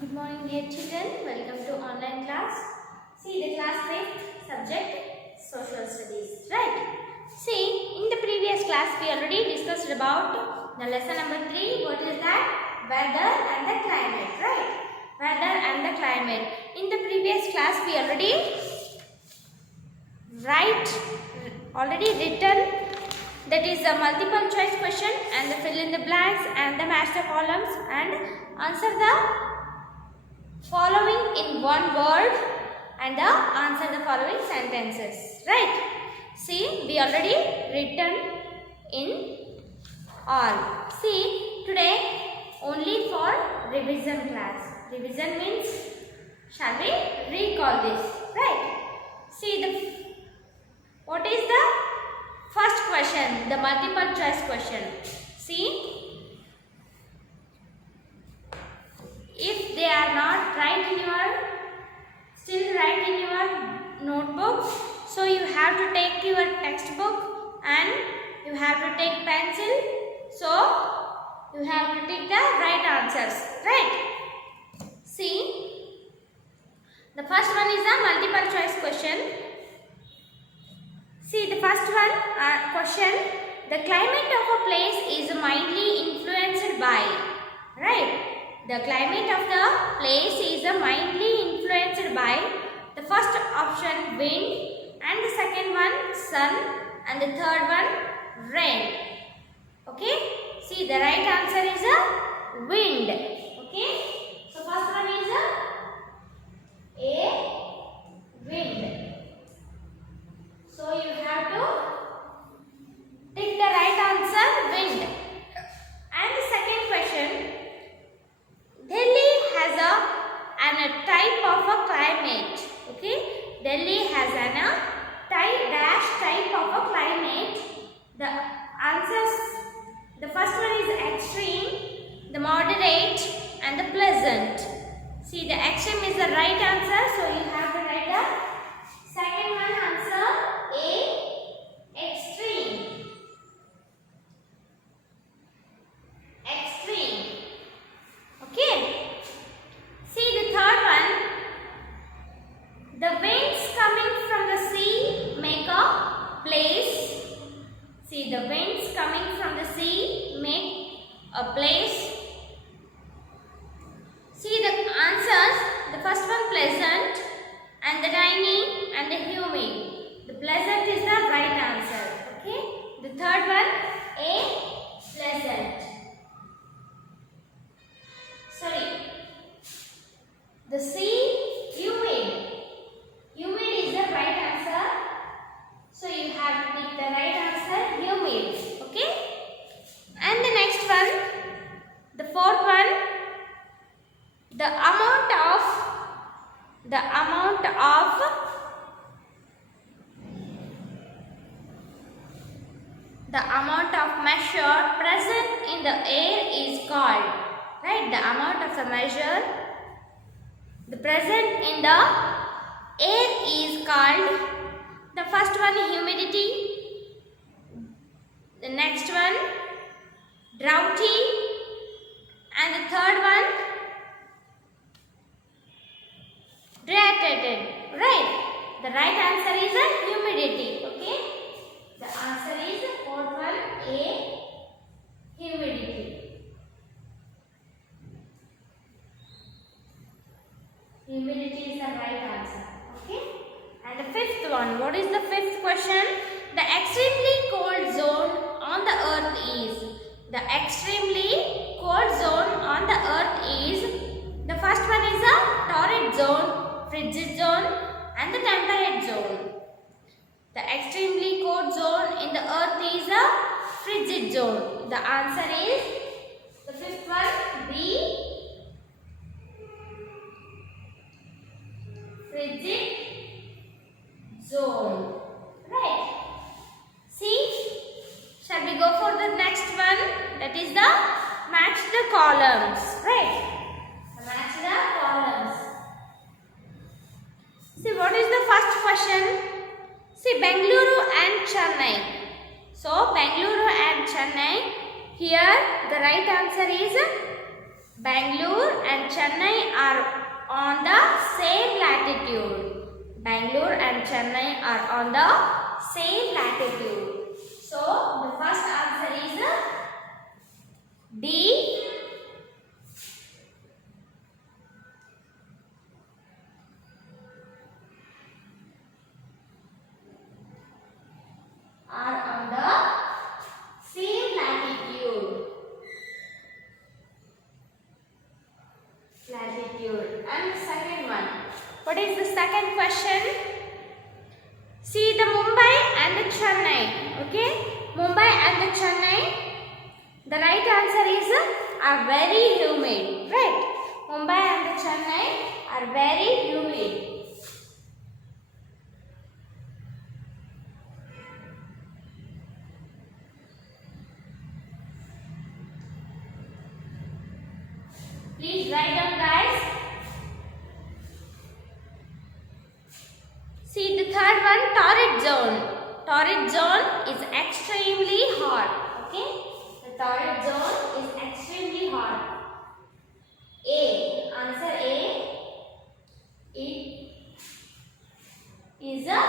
Good morning, dear children. Welcome to online class. See the class 5th subject social studies. Right? See, in the previous class we already discussed about the lesson number 3. What is that? Weather and the climate. Right? Weather and the climate. In the previous class we already written, that is the multiple choice question and the fill in the blanks and the match the columns and answer the following in one word and answer the following sentences. Right? See, we already written in all. See, today only for revision class. Revision means, shall we recall this? Right? See, what is the first question? The multiple choice question. See, if they are not still write in your notebook, so you have to take your textbook and you have to take pencil, so you have to take the right answers. Right? See, the first one is a multiple choice question. See, the first one question, the climate of a place is mildly influenced by. Right? The climate of the place is mildly influenced by the first option wind, and the second one sun, and the third one rain. Okay? See, the right answer is wind. Okay? So first one is a wind. So you have to take the right answer wind. And the second question, Delhi has a type of a climate. Okay, Delhi has a type of a climate. The answers, the first one is extreme, the moderate, and the pleasant. See, the extreme is the right answer, so you have to write the second one answer A, extreme. Okay. See the third one. The winds coming from the sea make a place. See, the winds coming from the sea make a place. See the answers. The first one pleasant, and the rainy, and the humid. The pleasant is the right answer. Okay. The third one A, pleasant. The sea, humid. Humid is the right answer. So you have to pick the right answer, humid. Okay? And the next one, the fourth one, the amount of measure present in the air is called. Right? The amount of the measure the present in the air is called, the first one humidity, the next one droughty, and the third one dilated. Right? The right answer is a humidity. Okay? The answer is fourth one A, humidity. Humidity is the right answer. Okay? And the fifth one. What is the fifth question? The extremely cold zone on the earth is. The extremely cold zone on the earth is. The first one is a torrid zone, frigid zone, and the temperate zone. The extremely cold zone in the earth is a frigid zone. The answer is the fifth one B, frigid zone. Right? See, shall we go for the next one? That is the match the columns. Right? Match the columns. See, what is the first question? See, Bengaluru and Chennai. So, Bengaluru and Chennai. Here, Bangalore and Chennai are on the same latitude. Bangalore and Chennai are on the same latitude. So the first answer is D. Are on the same latitude. And the second one. What is the second question? See the Mumbai and the Chennai. Okay, Mumbai and the Chennai. The right answer is are very humid. Right? Mumbai and the Chennai are very humid. Please write down, guys. See the third one, torrid zone. Torrid zone is extremely hot. Okay, the torrid zone is extremely hot. A. Answer A. It is a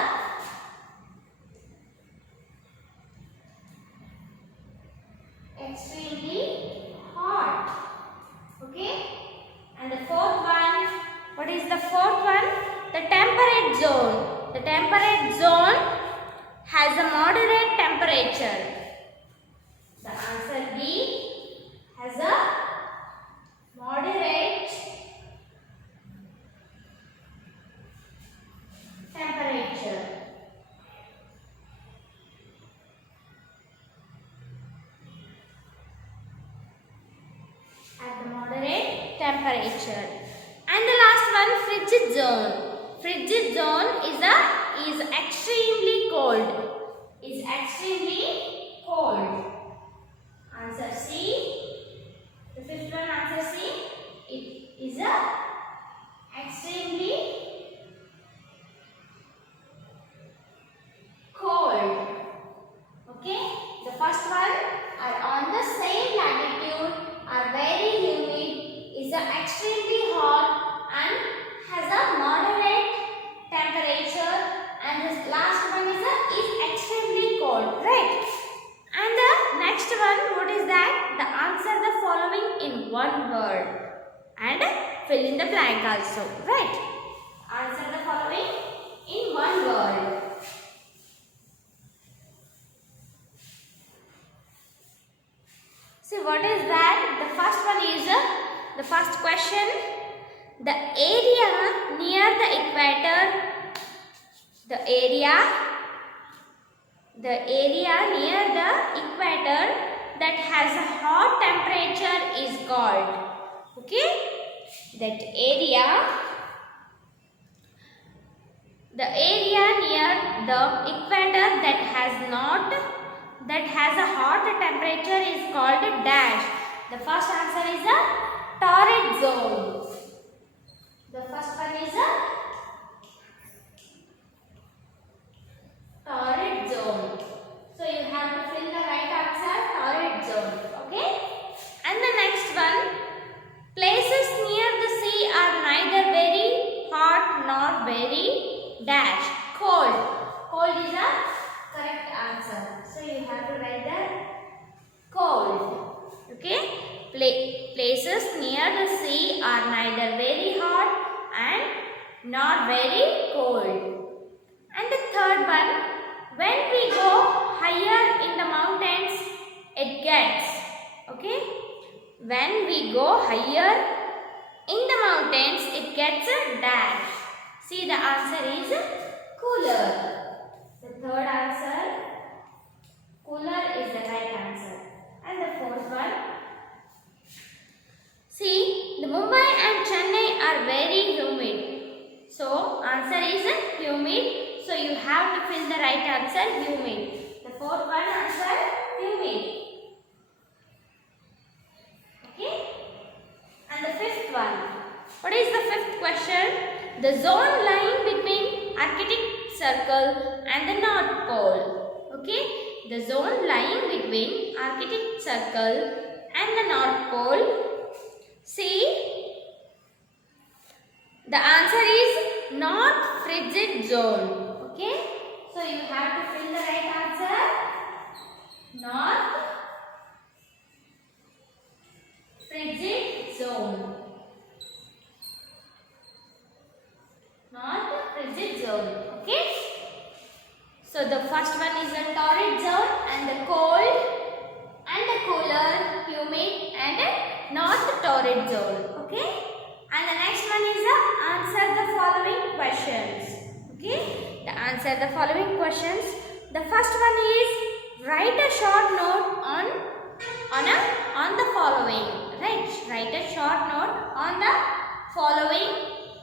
extremely hot. Okay, and the fourth one, what is the fourth one? The temperate zone. The temperate zone has a moderate temperature. The answer B has a moderate temperature. At the moderate temperature. And the last one, frigid zone. Frigid zone is extremely cold. Is extremely cold. Answer C. The fifth one, answer C. It is a extremely cold. Okay. The first one are on the same latitude, are very humid, is a extremely hot and has a moderate temperature, and this last one is extremely cold, right? And the next one, what is that? The answer the following in one word and fill in the blank also, right? Answer the following in one word. See what is that? The first one is the first question. The area near the equator. The area near the equator that has a hot temperature is called. Okay, that area. The area near the equator that has a hot temperature is called a dash. The first answer is a torrid zone. The first one is a torrid zone. So you have to fill the right answer, torrid zone. Okay. And the next one, places near the sea are neither very hot nor very dash cold. Cold is a correct answer. So you have to write that cold. Okay. Places near the sea are neither very hot and not very cold. And the third one, when we go higher in the mountains, it gets. Okay. When we go higher in the mountains, it gets a dash. See, the answer is cooler. The third answer, cooler is the right answer. And the fourth one, see, the Mumbai and Chennai are very humid. So, answer is humid. So, you have to fill the right answer, humid. The fourth one answer, humid. Okay. And the fifth one. What is the fifth question? The zone lying between Arctic Circle and the North Pole. Okay. The zone lying between Arctic Circle and the North Pole. See, The answer is North Frigid Zone. Okay. So you have to fill the right answer. North Frigid Zone. North Frigid Zone. Okay. So the first one is the torrid zone and the cold and the cooler, humid and North Torrid Zone. Okay. And the next one is the answer the following questions. Okay. The answer the following questions. The first one is write a short note on the following. Right. Write a short note on the following.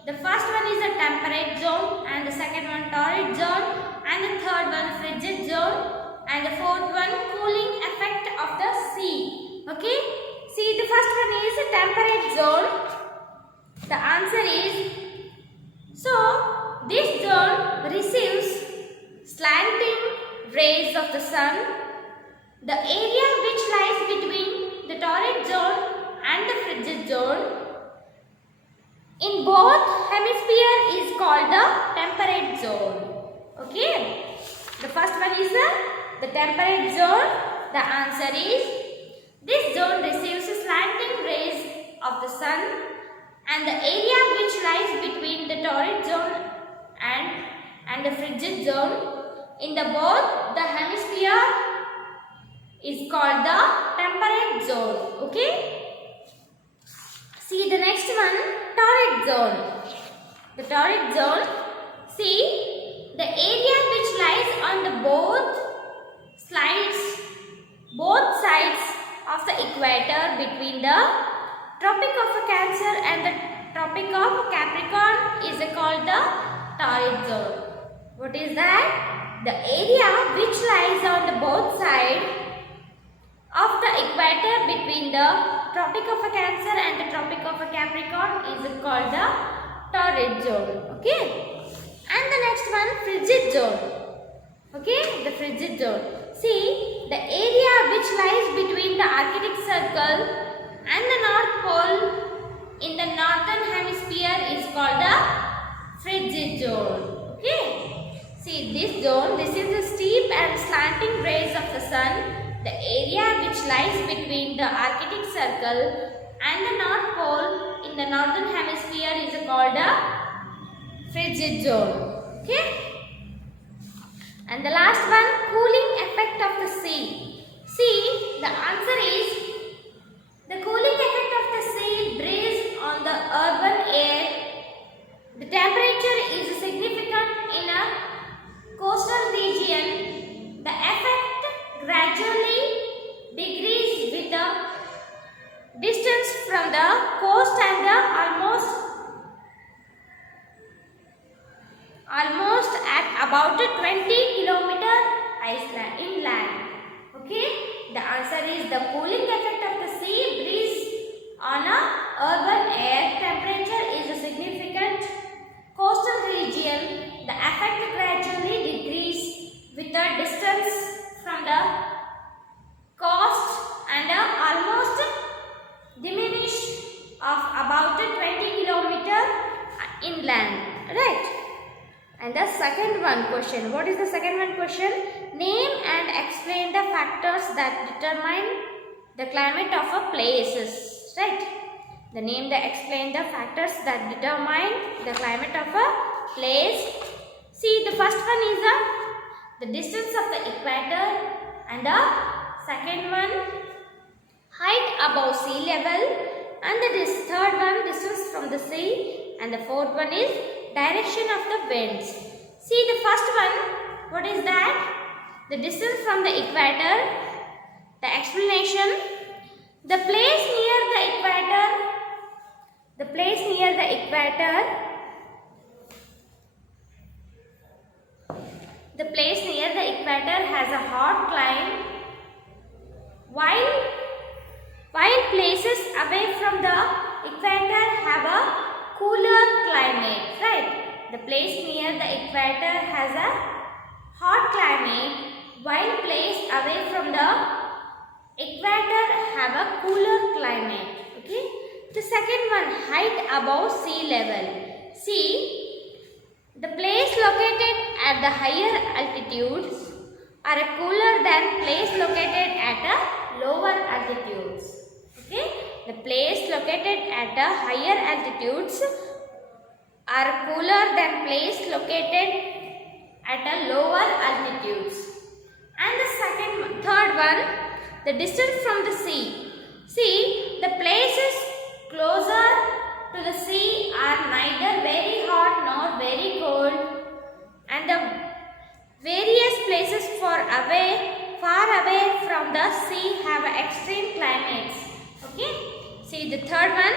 The first one is the temperate zone and the second one torrid zone and the third one frigid zone and the fourth one cooling effect of the sea. Okay. See, the first one is the temperate zone. The answer is, so this zone receives slanting rays of the sun. The area which lies between the torrid zone and the frigid zone in both hemispheres is called the temperate zone. Okay. The first one is the temperate zone. The answer is, this zone receives slanting rays of the sun and the area which lies between the torrid zone and the frigid zone in the both the hemisphere is called the temperate zone. Okay. See the next one, torrid zone. The torrid zone, see the area which lies on the both sides of the equator between the Tropic of Cancer and the Tropic of Capricorn is called the torrid zone. What is that? The area which lies on the both sides of the equator between the Tropic of Cancer and the Tropic of Capricorn is called the torrid zone. Okay. And the next one, frigid zone. Okay, the frigid zone. See, the area which lies between the Arctic Circle and the North Pole in the northern hemisphere is called the frigid zone. Okay. See, this zone receives the steep and slanting rays of the sun. The area which lies between the Arctic Circle and the North Pole in the northern hemisphere is called the frigid zone. Okay. And the last one, cooling effect of the sea. See, the answer is, the cooling effect of the sea breeze on the urban air. The temperature is significant in a coastal region. The effect gradually decreases with the distance from the coast and the almost at about 20 kilometer inland. Okay. The answer is, the cooling effect of the sea breeze on a urban air temperature is a significant coastal region. The effect gradually decreases with the distance from the coast and almost diminish of about 20 kilometer inland. Right. And the second one question. What is the second one question? Name and explain the factors that determine the climate of a place. Right. The name and explain the factors that determine the climate of a place. See, the first one is the distance of the equator and the second one height above sea level and the third one distance from the sea and the fourth one is direction of the winds. See, the first one, what is that? The distance from the equator. The explanation, the place near the equator has a hot climate while places away from the equator have a cooler climate, right? The place near the equator has a hot climate while places away from the equator have a cooler climate. Okay. The second one, height above sea level. See, the place located at the higher altitudes are cooler than place located at a lower altitudes. Okay, the place located at a higher altitudes are cooler than place located at a lower altitudes. And the third one, the distance from the sea. See, the places closer to the sea are neither very hot nor very cold, and the various places far away from the sea have extreme climates. Okay, see the third one,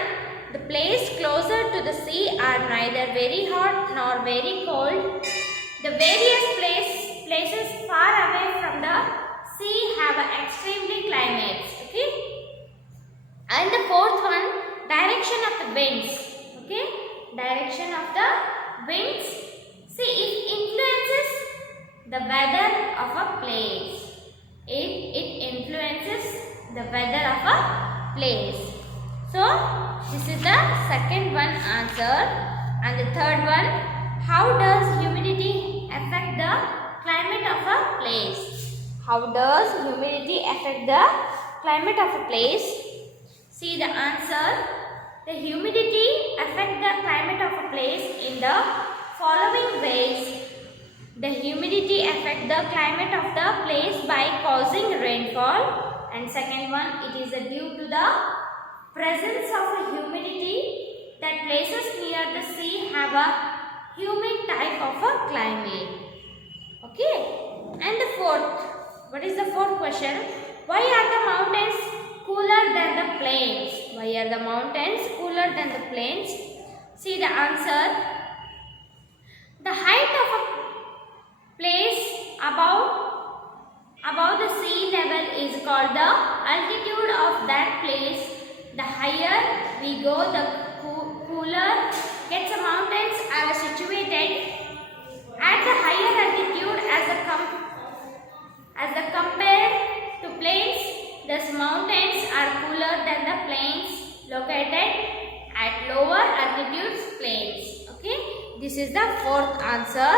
the place closer to the sea are neither very hot nor very cold. The various places far away from the sea have extremely climates. Okay, and the fourth one, direction of the winds. Okay, direction of the winds. See, it influences the weather of a place. It influences the weather of a place. So, this is the second one answer. And the third one, how does humidity affect the climate of a place? How does humidity affect the climate of a place? See the answer. The humidity affects the climate of a place in the following ways. The humidity affects the climate of the place by causing rainfall, and second one, it is due to the presence of a humidity that places near the sea have a humid type of a climate. Okay, and the fourth, what is the fourth question? Why are the mountains cooler than the plains? Why are the mountains cooler than the plains? See the answer. The height of a place above the sea level is called the altitude of that place. The higher we go, the cooler gets. The mountains are situated at the higher altitude as compared to plains. Thus, mountains are cooler than the plains located at lower altitudes plains. Okay, this is the fourth answer.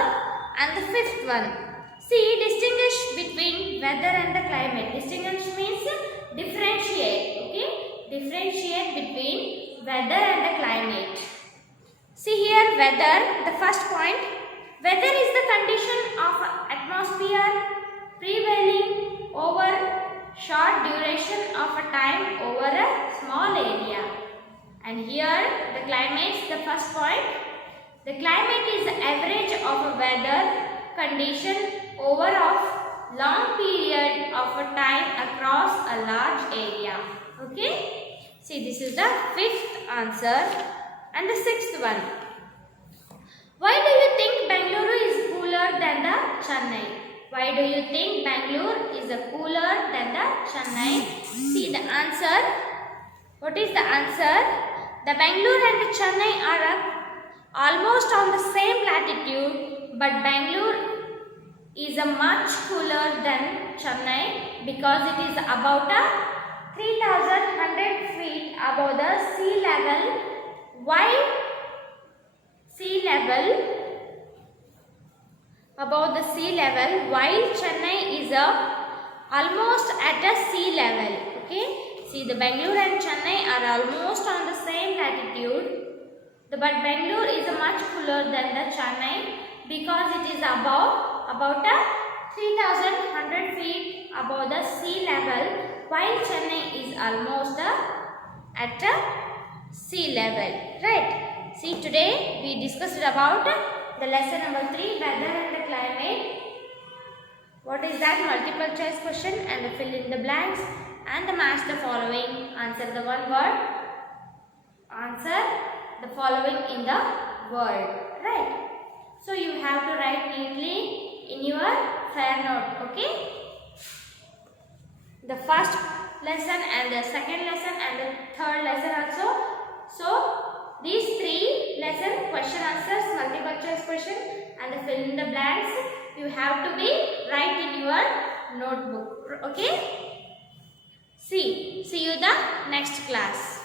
And the fifth one, see, distinguish between weather and the climate. Distinguish means differentiate. Okay, differentiate between weather and the climate. See here, weather, the first point, weather is the condition of atmosphere prevailing over short duration of a time over a small area. And here the climate, the first point, the climate is the average of a weather condition over a long period of a time across a large area. Okay, see, this is the fifth answer. And the sixth one, why do you think Bangalore is cooler than the Chennai? Why do you think Bangalore is cooler than the Chennai? See the answer. What is the answer? The Bangalore and the Chennai are almost on the same latitude, but Bangalore is much cooler than Chennai because it is about 3,100 feet above the sea level. Why sea level? Above the sea level, while Chennai is almost at a sea level. Okay, see, the Bangalore and Chennai are almost on the same latitude, but Bangalore is much cooler than the Chennai because it is about 3,100 feet above the sea level, while Chennai is almost at a sea level. Right? See, today we discussed about the lesson number 3, weather and the climate. What is that? Multiple choice question and the fill in the blanks and the match the following. Answer the one word. Answer the following in the word. Right? So you have to write neatly in your fair note. Okay? The first lesson and the second lesson and the third lesson also. So these 3 lesson question answers, multiple choice question and the fill in the blanks, you have to be write in your notebook. Okay? See you the next class.